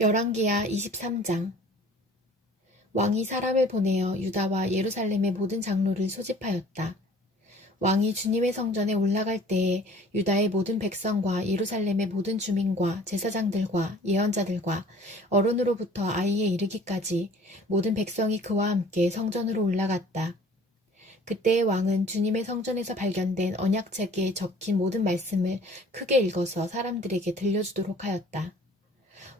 열왕기하 23장. 왕이 사람을 보내어 유다와 예루살렘의 모든 장로를 소집하였다. 왕이 주님의 성전에 올라갈 때에 유다의 모든 백성과 예루살렘의 모든 주민과 제사장들과 예언자들과 어른으로부터 아이에 이르기까지 모든 백성이 그와 함께 성전으로 올라갔다. 그때의 왕은 주님의 성전에서 발견된 언약책에 적힌 모든 말씀을 크게 읽어서 사람들에게 들려주도록 하였다.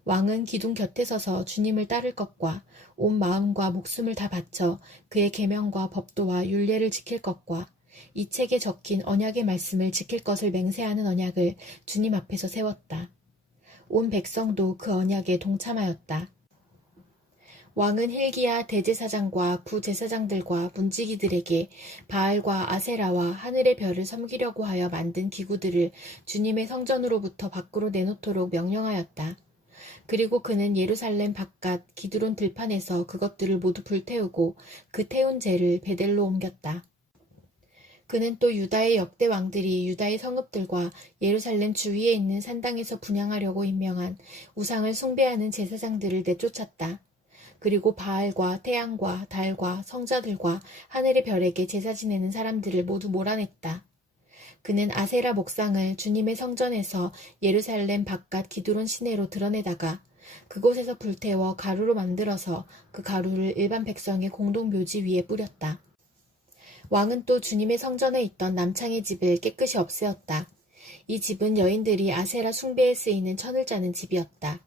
왕은 기둥 곁에 서서 주님을 따를 것과 온 마음과 목숨을 다 바쳐 그의 계명과 법도와 율례를 지킬 것과 이 책에 적힌 언약의 말씀을 지킬 것을 맹세하는 언약을 주님 앞에서 세웠다. 온 백성도 그 언약에 동참하였다. 왕은 힐기야 대제사장과 부제사장들과 문지기들에게 바알과 아세라와 하늘의 별을 섬기려고 하여 만든 기구들을 주님의 성전으로부터 밖으로 내놓도록 명령하였다. 그리고 그는 예루살렘 바깥 기드론 들판에서 그것들을 모두 불태우고 그 태운 재를 베델로 옮겼다. 그는 또 유다의 역대 왕들이 유다의 성읍들과 예루살렘 주위에 있는 산당에서 분향하려고 임명한 우상을 숭배하는 제사장들을 내쫓았다. 그리고 바알과 태양과 달과 성자들과 하늘의 별에게 제사 지내는 사람들을 모두 몰아냈다. 그는 아세라 목상을 주님의 성전에서 예루살렘 바깥 기드론 시내로 드러내다가 그곳에서 불태워 가루로 만들어서 그 가루를 일반 백성의 공동 묘지 위에 뿌렸다. 왕은 또 주님의 성전에 있던 남창의 집을 깨끗이 없애었다. 이 집은 여인들이 아세라 숭배에 쓰이는 천을 짜는 집이었다.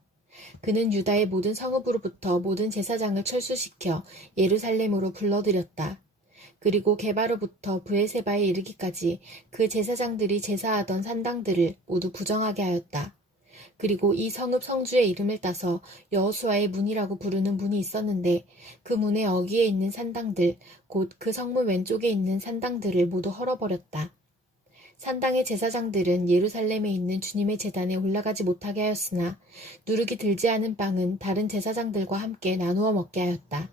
그는 유다의 모든 성읍으로부터 모든 제사장을 철수시켜 예루살렘으로 불러들였다. 그리고 게바로부터 브에세바에 이르기까지 그 제사장들이 제사하던 산당들을 모두 부정하게 하였다. 그리고 이 성읍 성주의 이름을 따서 여호수아의 문이라고 부르는 문이 있었는데 그 문의 어귀에 있는 산당들 곧 그 성문 왼쪽에 있는 산당들을 모두 헐어버렸다. 산당의 제사장들은 예루살렘에 있는 주님의 제단에 올라가지 못하게 하였으나 누룩이 들지 않은 빵은 다른 제사장들과 함께 나누어 먹게 하였다.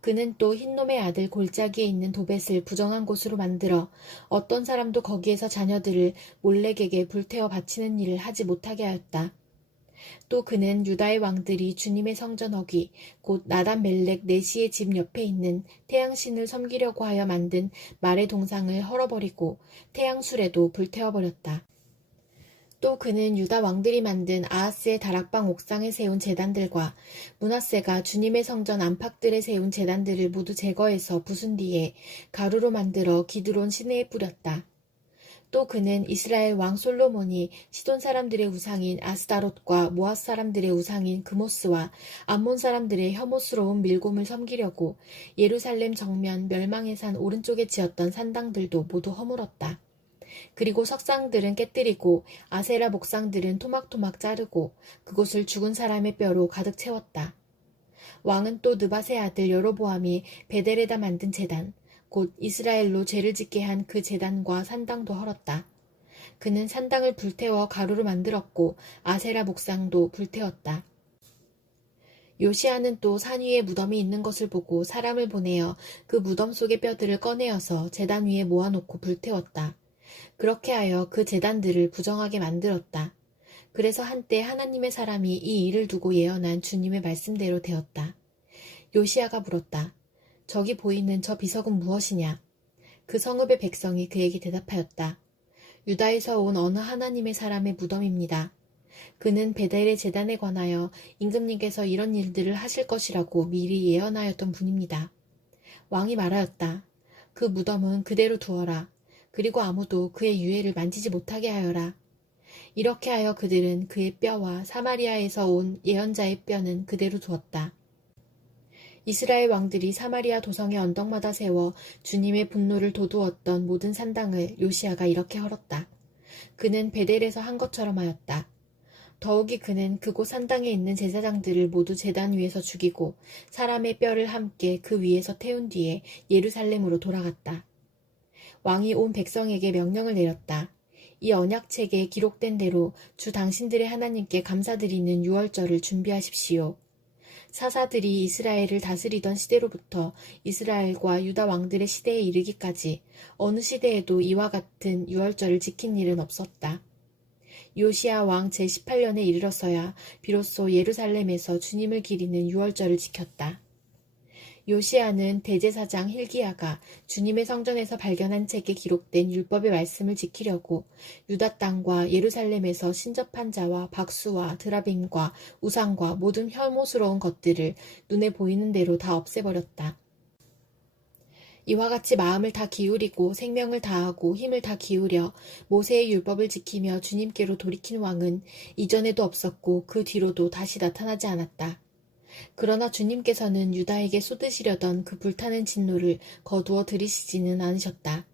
그는 또 흰놈의 아들 골짜기에 있는 도벳을 부정한 곳으로 만들어 어떤 사람도 거기에서 자녀들을 몰렉에게 불태워 바치는 일을 하지 못하게 하였다. 또 그는 유다의 왕들이 주님의 성전 어귀 곧 나단 멜렉 네시의 집 옆에 있는 태양신을 섬기려고 하여 만든 말의 동상을 헐어버리고 태양술에도 불태워버렸다. 또 그는 유다 왕들이 만든 아하스의 다락방 옥상에 세운 제단들과 므낫세가 주님의 성전 안팎들에 세운 제단들을 모두 제거해서 부순 뒤에 가루로 만들어 기드론 시내에 뿌렸다. 또 그는 이스라엘 왕 솔로몬이 시돈 사람들의 우상인 아스다롯과 모압 사람들의 우상인 그모스와 암몬 사람들의 혐오스러운 밀곰을 섬기려고 예루살렘 정면 멸망의 산 오른쪽에 지었던 산당들도 모두 허물었다. 그리고 석상들은 깨뜨리고 아세라 목상들은 토막토막 자르고 그곳을 죽은 사람의 뼈로 가득 채웠다. 왕은 또 느밧의 아들 여로보암이 베델에다 만든 제단 곧 이스라엘로 죄를 짓게 한 그 제단과 산당도 헐었다. 그는 산당을 불태워 가루로 만들었고 아세라 목상도 불태웠다. 요시아는 또 산 위에 무덤이 있는 것을 보고 사람을 보내어 그 무덤 속의 뼈들을 꺼내어서 제단 위에 모아놓고 불태웠다. 그렇게 하여 그 제단들을 부정하게 만들었다. 그래서 한때 하나님의 사람이 이 일을 두고 예언한 주님의 말씀대로 되었다. 요시아가 물었다. 저기 보이는 저 비석은 무엇이냐? 그 성읍의 백성이 그에게 대답하였다. 유다에서 온 어느 하나님의 사람의 무덤입니다. 그는 베델의 제단에 관하여 임금님께서 이런 일들을 하실 것이라고 미리 예언하였던 분입니다. 왕이 말하였다. 그 무덤은 그대로 두어라. 그리고 아무도 그의 유해를 만지지 못하게 하여라. 이렇게 하여 그들은 그의 뼈와 사마리아에서 온 예언자의 뼈는 그대로 두었다. 이스라엘 왕들이 사마리아 도성의 언덕마다 세워 주님의 분노를 돋우었던 모든 산당을 요시아가 이렇게 헐었다. 그는 베델에서 한 것처럼 하였다. 더욱이 그는 그곳 산당에 있는 제사장들을 모두 제단 위에서 죽이고 사람의 뼈를 함께 그 위에서 태운 뒤에 예루살렘으로 돌아갔다. 왕이 온 백성에게 명령을 내렸다. 이 언약책에 기록된 대로 주 당신들의 하나님께 감사드리는 유월절을 준비하십시오. 사사들이 이스라엘을 다스리던 시대로부터 이스라엘과 유다 왕들의 시대에 이르기까지 어느 시대에도 이와 같은 유월절을 지킨 일은 없었다. 요시야 왕 제18년에 이르러서야 비로소 예루살렘에서 주님을 기리는 유월절을 지켰다. 요시야는 대제사장 hil기야가 주님의 성전에서 발견한 책에 기록된 율법의 말씀을 지키려고 유다 땅과 예루살렘에서 신접한 자와 박수와 드라빔과 우상과 모든 혐오스러운 것들을 눈에 보이는 대로 다 없애버렸다. 이와 같이 마음을 다 기울이고 생명을 다하고 힘을 다 기울여 모세의 율법을 지키며 주님께로 돌이킨 왕은 이전에도 없었고 그 뒤로도 다시 나타나지 않았다. 그러나 주님께서는 유다에게 쏟으시려던 그 불타는 진노를 거두어 들이시지는 않으셨다.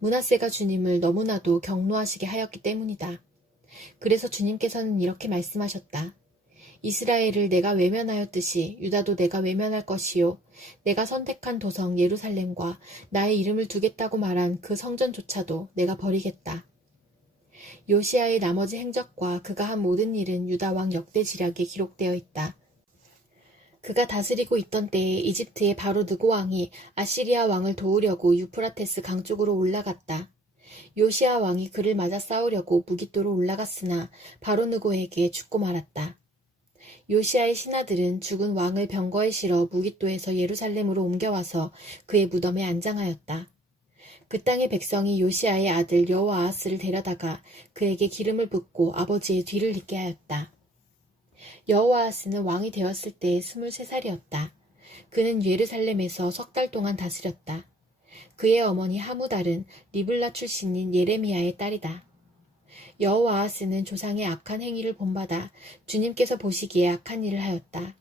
므낫세가 주님을 너무나도 경노하시게 하였기 때문이다. 그래서 주님께서는 이렇게 말씀하셨다. 이스라엘을 내가 외면하였듯이 유다도 내가 외면할 것이요. 내가 선택한 도성 예루살렘과 나의 이름을 두겠다고 말한 그 성전조차도 내가 버리겠다. 요시야의 나머지 행적과 그가 한 모든 일은 유다 왕 역대지략에 기록되어 있다. 그가 다스리고 있던 때에 이집트의 바로 느고 왕이 아시리아 왕을 도우려고 유프라테스 강 쪽으로 올라갔다. 요시야 왕이 그를 맞아 싸우려고 무깃도로 올라갔으나 바로 느고에게 죽고 말았다. 요시야의 신하들은 죽은 왕을 병거에 실어 무깃도에서 예루살렘으로 옮겨와서 그의 무덤에 안장하였다. 그 땅의 백성이 요시야의 아들 여호아하스를 데려다가 그에게 기름을 붓고 아버지의 뒤를 잇게 하였다. 여호아하스는 왕이 되었을 때 23살이었다. 그는 예루살렘에서 3달 동안 다스렸다. 그의 어머니 하무달은 리블라 출신인 예레미야의 딸이다. 여호아하스는 조상의 악한 행위를 본받아 주님께서 보시기에 악한 일을 하였다.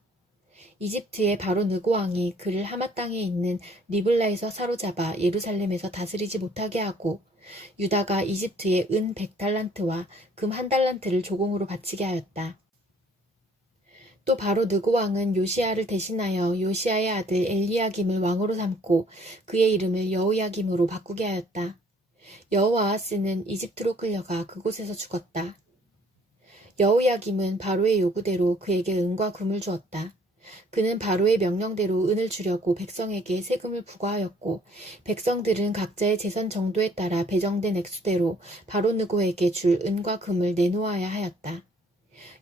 이집트의 바로 느고 왕이 그를 하마 땅에 있는 리블라에서 사로잡아 예루살렘에서 다스리지 못하게 하고 유다가 이집트의 은 100달란트와 금 1달란트를 조공으로 바치게 하였다. 또 바로 느고 왕은 요시야를 대신하여 요시야의 아들 엘리야김을 왕으로 삼고 그의 이름을 여호야김으로 바꾸게 하였다. 여호아하스는 이집트로 끌려가 그곳에서 죽었다. 여호야김은 바로의 요구대로 그에게 은과 금을 주었다. 그는 바로의 명령대로 은을 주려고 백성에게 세금을 부과하였고 백성들은 각자의 재산 정도에 따라 배정된 액수대로 바로 느고에게 줄 은과 금을 내놓아야 하였다.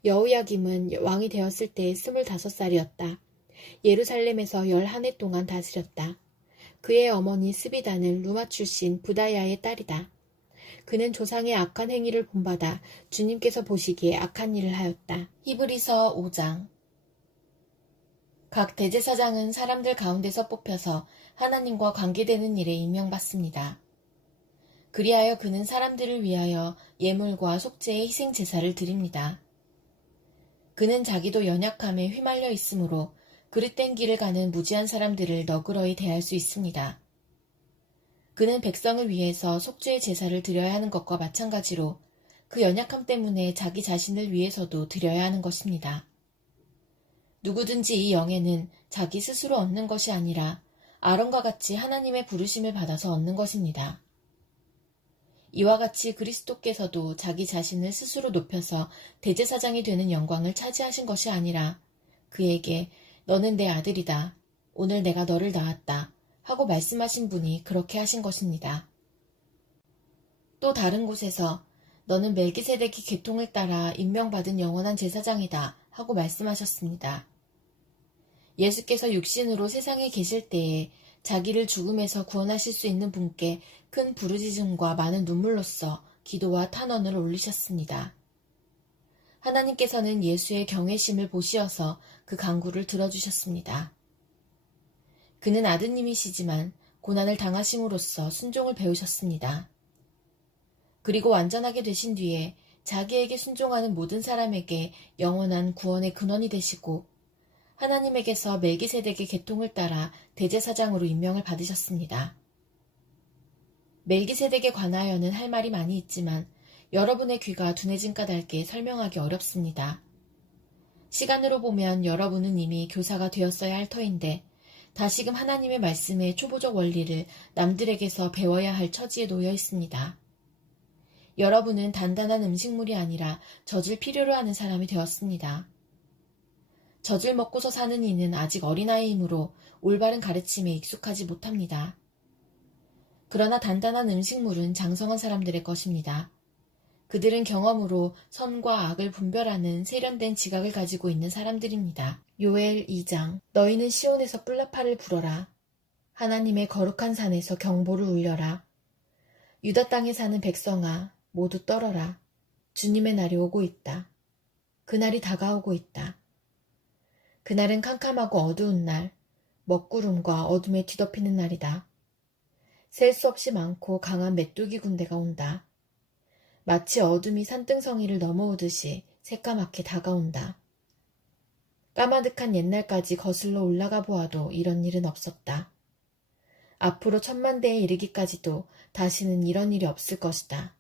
여호야김은 왕이 되었을 때 25살이었다. 예루살렘에서 11해 동안 다스렸다. 그의 어머니 스비다는 루마 출신 부다야의 딸이다. 그는 조상의 악한 행위를 본받아 주님께서 보시기에 악한 일을 하였다. 히브리서 5장. 각 대제사장은 사람들 가운데서 뽑혀서 하나님과 관계되는 일에 임명받습니다. 그리하여 그는 사람들을 위하여 예물과 속죄의 희생 제사를 드립니다. 그는 자기도 연약함에 휘말려 있으므로 그릇된 길을 가는 무지한 사람들을 너그러이 대할 수 있습니다. 그는 백성을 위해서 속죄의 제사를 드려야 하는 것과 마찬가지로 그 연약함 때문에 자기 자신을 위해서도 드려야 하는 것입니다. 누구든지 이 영예는 자기 스스로 얻는 것이 아니라 아론과 같이 하나님의 부르심을 받아서 얻는 것입니다. 이와 같이 그리스도께서도 자기 자신을 스스로 높여서 대제사장이 되는 영광을 차지하신 것이 아니라 그에게 너는 내 아들이다. 오늘 내가 너를 낳았다. 하고 말씀하신 분이 그렇게 하신 것입니다. 또 다른 곳에서 너는 멜기세덱의 계통을 따라 임명받은 영원한 제사장이다. 하고 말씀하셨습니다. 예수께서 육신으로 세상에 계실 때에 자기를 죽음에서 구원하실 수 있는 분께 큰 부르짖음과 많은 눈물로써 기도와 탄원을 올리셨습니다. 하나님께서는 예수의 경외심을 보시어서 그 간구를 들어주셨습니다. 그는 아드님이시지만 고난을 당하심으로써 순종을 배우셨습니다. 그리고 완전하게 되신 뒤에 자기에게 순종하는 모든 사람에게 영원한 구원의 근원이 되시고 하나님에게서 멜기세덱의 계통을 따라 대제사장으로 임명을 받으셨습니다. 멜기세덱에 관하여는 할 말이 많이 있지만 여러분의 귀가 둔해진 까닭에 설명하기 어렵습니다. 시간으로 보면 여러분은 이미 교사가 되었어야 할 터인데 다시금 하나님의 말씀의 초보적 원리를 남들에게서 배워야 할 처지에 놓여 있습니다. 여러분은 단단한 음식물이 아니라 젖을 필요로 하는 사람이 되었습니다. 젖을 먹고서 사는 이는 아직 어린아이이므로 올바른 가르침에 익숙하지 못합니다. 그러나 단단한 음식물은 장성한 사람들의 것입니다. 그들은 경험으로 선과 악을 분별하는 세련된 지각을 가지고 있는 사람들입니다. 요엘 2장. 너희는 시온에서 뿔나팔을 불어라. 하나님의 거룩한 산에서 경보를 울려라. 유다 땅에 사는 백성아, 모두 떨어라. 주님의 날이 오고 있다. 그날이 다가오고 있다. 그날은 캄캄하고 어두운 날, 먹구름과 어둠에 뒤덮이는 날이다. 셀 수 없이 많고 강한 메뚜기 군대가 온다. 마치 어둠이 산등성이를 넘어오듯이 새까맣게 다가온다. 까마득한 옛날까지 거슬러 올라가 보아도 이런 일은 없었다. 앞으로 10,000대에 이르기까지도 다시는 이런 일이 없을 것이다.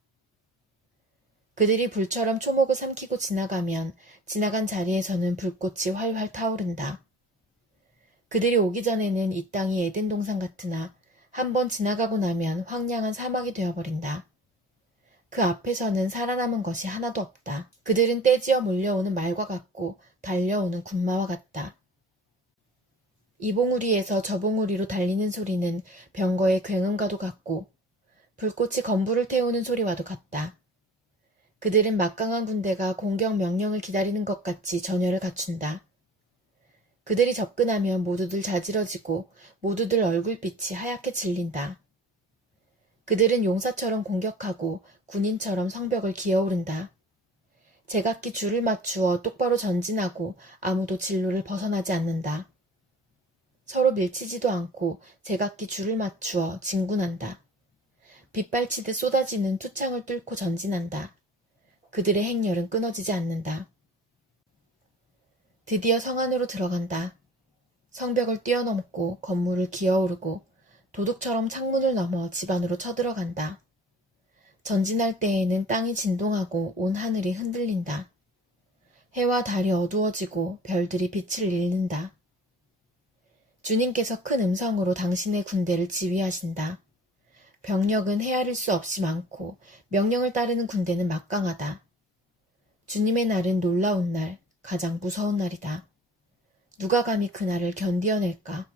그들이 불처럼 초목을 삼키고 지나가면 지나간 자리에서는 불꽃이 활활 타오른다. 그들이 오기 전에는 이 땅이 에덴 동산 같으나 한번 지나가고 나면 황량한 사막이 되어버린다. 그 앞에서는 살아남은 것이 하나도 없다. 그들은 떼지어 몰려오는 말과 같고 달려오는 군마와 같다. 이 봉우리에서 저 봉우리로 달리는 소리는 병거의 굉음과도 같고 불꽃이 건부를 태우는 소리와도 같다. 그들은 막강한 군대가 공격 명령을 기다리는 것 같이 전열을 갖춘다. 그들이 접근하면 모두들 자지러지고 모두들 얼굴빛이 하얗게 질린다. 그들은 용사처럼 공격하고 군인처럼 성벽을 기어오른다. 제각기 줄을 맞추어 똑바로 전진하고 아무도 진로를 벗어나지 않는다. 서로 밀치지도 않고 제각기 줄을 맞추어 진군한다. 빗발치듯 쏟아지는 투창을 뚫고 전진한다. 그들의 행렬은 끊어지지 않는다. 드디어 성 안으로 들어간다. 성벽을 뛰어넘고 건물을 기어오르고 도둑처럼 창문을 넘어 집 안으로 쳐들어간다. 전진할 때에는 땅이 진동하고 온 하늘이 흔들린다. 해와 달이 어두워지고 별들이 빛을 잃는다. 주님께서 큰 음성으로 당신의 군대를 지휘하신다. 병력은 헤아릴 수 없이 많고 명령을 따르는 군대는 막강하다. 주님의 날은 놀라운 날, 가장 무서운 날이다. 누가 감히 그 날을 견디어낼까?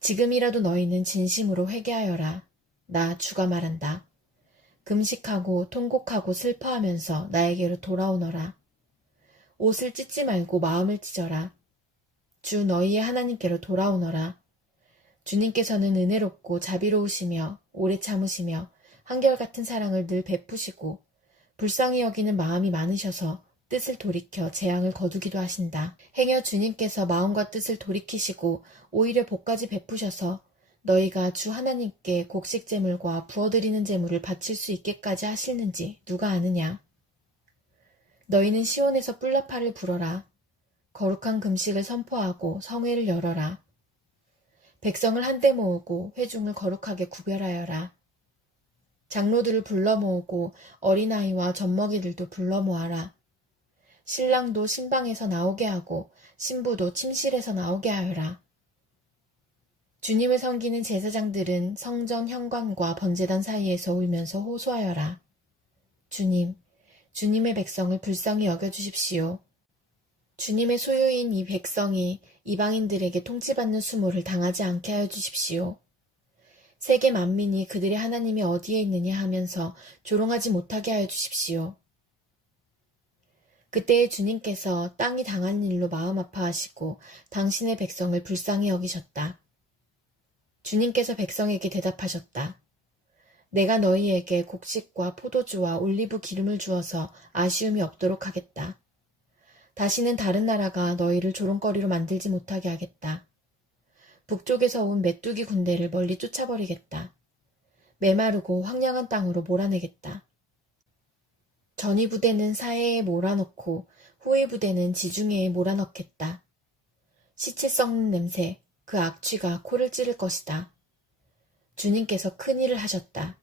지금이라도 너희는 진심으로 회개하여라. 나 주가 말한다. 금식하고 통곡하고 슬퍼하면서 나에게로 돌아오너라. 옷을 찢지 말고 마음을 찢어라. 주 너희의 하나님께로 돌아오너라. 주님께서는 은혜롭고 자비로우시며 오래 참으시며 한결같은 사랑을 늘 베푸시고 불쌍히 여기는 마음이 많으셔서 뜻을 돌이켜 재앙을 거두기도 하신다. 행여 주님께서 마음과 뜻을 돌이키시고 오히려 복까지 베푸셔서 너희가 주 하나님께 곡식제물과 부어드리는 제물을 바칠 수 있게까지 하시는지 누가 아느냐. 너희는 시온에서 뿔나팔을 불어라. 거룩한 금식을 선포하고 성회를 열어라. 백성을 한데 모으고 회중을 거룩하게 구별하여라. 장로들을 불러 모으고 어린아이와 젖먹이들도 불러 모아라. 신랑도 신방에서 나오게 하고 신부도 침실에서 나오게 하여라. 주님을 섬기는 제사장들은 성전 현관과 번제단 사이에서 울면서 호소하여라. 주님, 주님의 백성을 불쌍히 여겨주십시오. 주님의 소유인 이 백성이 이방인들에게 통치받는 수모를 당하지 않게 하여 주십시오. 세계 만민이 그들의 하나님이 어디에 있느냐 하면서 조롱하지 못하게 하여 주십시오. 그때에 주님께서 땅이 당한 일로 마음 아파하시고 당신의 백성을 불쌍히 여기셨다. 주님께서 백성에게 대답하셨다. 내가 너희에게 곡식과 포도주와 올리브 기름을 주어서 아쉬움이 없도록 하겠다. 다시는 다른 나라가 너희를 조롱거리로 만들지 못하게 하겠다. 북쪽에서 온 메뚜기 군대를 멀리 쫓아버리겠다. 메마르고 황량한 땅으로 몰아내겠다. 전위 부대는 사해에 몰아넣고 후위 부대는 지중해에 몰아넣겠다. 시체 썩는 냄새, 그 악취가 코를 찌를 것이다. 주님께서 큰 일을 하셨다.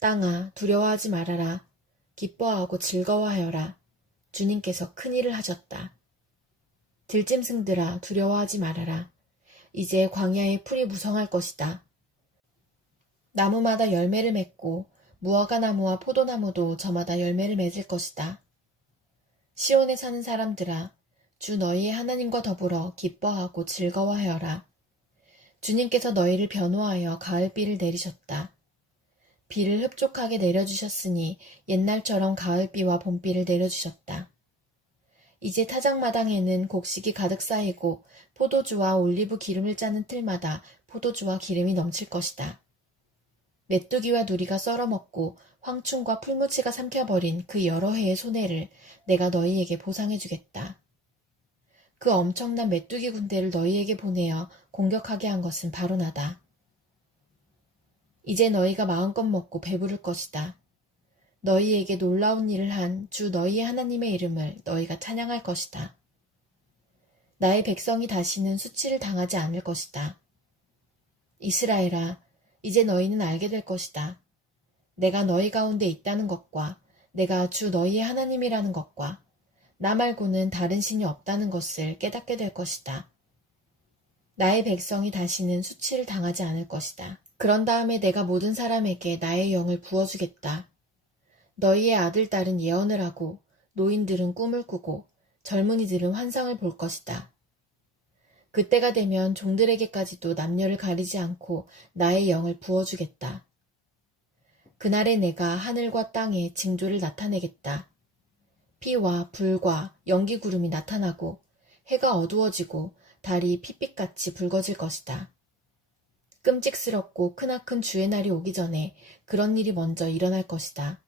땅아, 두려워하지 말아라. 기뻐하고 즐거워하여라. 주님께서 큰 일을 하셨다. 들짐승들아, 두려워하지 말아라. 이제 광야의 풀이 무성할 것이다. 나무마다 열매를 맺고 무화과 나무와 포도나무도 저마다 열매를 맺을 것이다. 시온에 사는 사람들아, 주 너희의 하나님과 더불어 기뻐하고 즐거워하여라. 주님께서 너희를 변호하여 가을비를 내리셨다. 비를 흡족하게 내려주셨으니 옛날처럼 가을비와 봄비를 내려주셨다. 이제 타작마당에는 곡식이 가득 쌓이고 포도주와 올리브 기름을 짜는 틀마다 포도주와 기름이 넘칠 것이다. 메뚜기와 누리가 썰어먹고 황충과 풀무치가 삼켜버린 그 여러 해의 손해를 내가 너희에게 보상해주겠다. 그 엄청난 메뚜기 군대를 너희에게 보내어 공격하게 한 것은 바로 나다. 이제 너희가 마음껏 먹고 배부를 것이다. 너희에게 놀라운 일을 한 주 너희의 하나님의 이름을 너희가 찬양할 것이다. 나의 백성이 다시는 수치를 당하지 않을 것이다. 이스라엘아, 이제 너희는 알게 될 것이다. 내가 너희 가운데 있다는 것과 내가 주 너희의 하나님이라는 것과 나 말고는 다른 신이 없다는 것을 깨닫게 될 것이다. 나의 백성이 다시는 수치를 당하지 않을 것이다. 그런 다음에 내가 모든 사람에게 나의 영을 부어주겠다. 너희의 아들, 딸은 예언을 하고 노인들은 꿈을 꾸고 젊은이들은 환상을 볼 것이다. 그때가 되면 종들에게까지도 남녀를 가리지 않고 나의 영을 부어주겠다. 그날에 내가 하늘과 땅에 징조를 나타내겠다. 피와 불과 연기 구름이 나타나고 해가 어두워지고 달이 핏빛같이 붉어질 것이다. 끔찍스럽고 크나큰 주의 날이 오기 전에 그런 일이 먼저 일어날 것이다.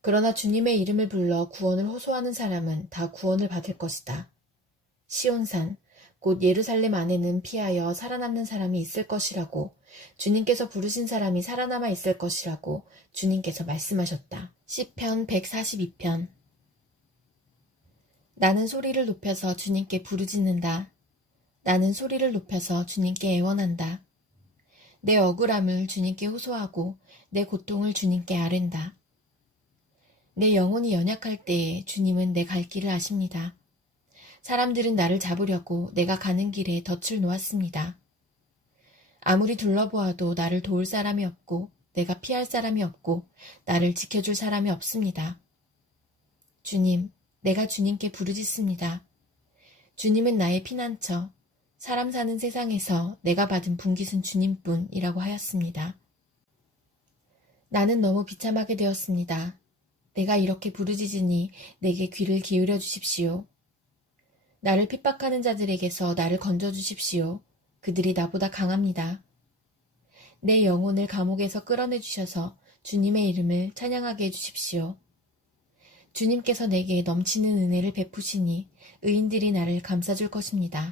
그러나 주님의 이름을 불러 구원을 호소하는 사람은 다 구원을 받을 것이다. 시온산, 곧 예루살렘 안에는 피하여 살아남는 사람이 있을 것이라고 주님께서 부르신 사람이 살아남아 있을 것이라고 주님께서 말씀하셨다. 시편 142편. 나는 소리를 높여서 주님께 부르짖는다. 나는 소리를 높여서 주님께 애원한다. 내 억울함을 주님께 호소하고 내 고통을 주님께 아랜다. 내 영혼이 연약할 때에 주님은 내 갈 길을 아십니다. 사람들은 나를 잡으려고 내가 가는 길에 덫을 놓았습니다. 아무리 둘러보아도 나를 도울 사람이 없고 내가 피할 사람이 없고 나를 지켜줄 사람이 없습니다. 주님, 내가 주님께 부르짖습니다. 주님은 나의 피난처, 사람 사는 세상에서 내가 받은 분깃은 주님뿐이라고 하였습니다. 나는 너무 비참하게 되었습니다. 내가 이렇게 부르짖으니 내게 귀를 기울여 주십시오. 나를 핍박하는 자들에게서 나를 건져 주십시오. 그들이 나보다 강합니다. 내 영혼을 감옥에서 끌어내 주셔서 주님의 이름을 찬양하게 해주십시오. 주님께서 내게 넘치는 은혜를 베푸시니 의인들이 나를 감싸줄 것입니다.